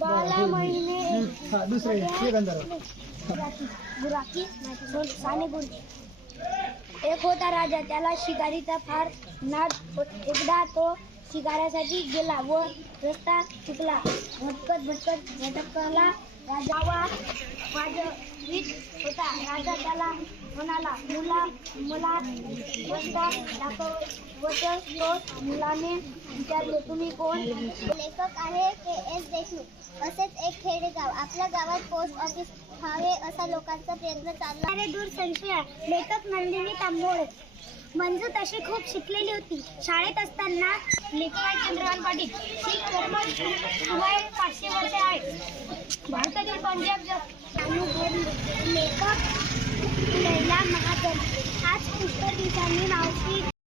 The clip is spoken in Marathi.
बाला महिने एक होता राजा, त्याला शिकारीचा फार नाद. एकदा तो शिकाऱ्यासाठी गेला व रस्ता चुकला. भटकत भटकला राजावा वाजवीत होता. राजा त्याला म्हणाला, मला रस्ता दाखवत. तो मुलाने विचारले, तुम्ही कोण? लेखक आहे के.एस. देशमुख. असेच एक खेडेगाव. आपल्या गावात पोस्ट ऑफिस व्हावे असा लोकांचा प्रयत्न चालला. अरे दूर संशया. लेखक नंदिनी तांबोळे. मंजू तशी खूप शिकलेली होती. शाळेत असताना लेखक आहे चंद्रकांत पाटील. शीख धर्म वय 500 वर्षे आहे. भारतातील पंजाब लेखक लैला महाजन. आज पुष्कर दिवसांनी मावशी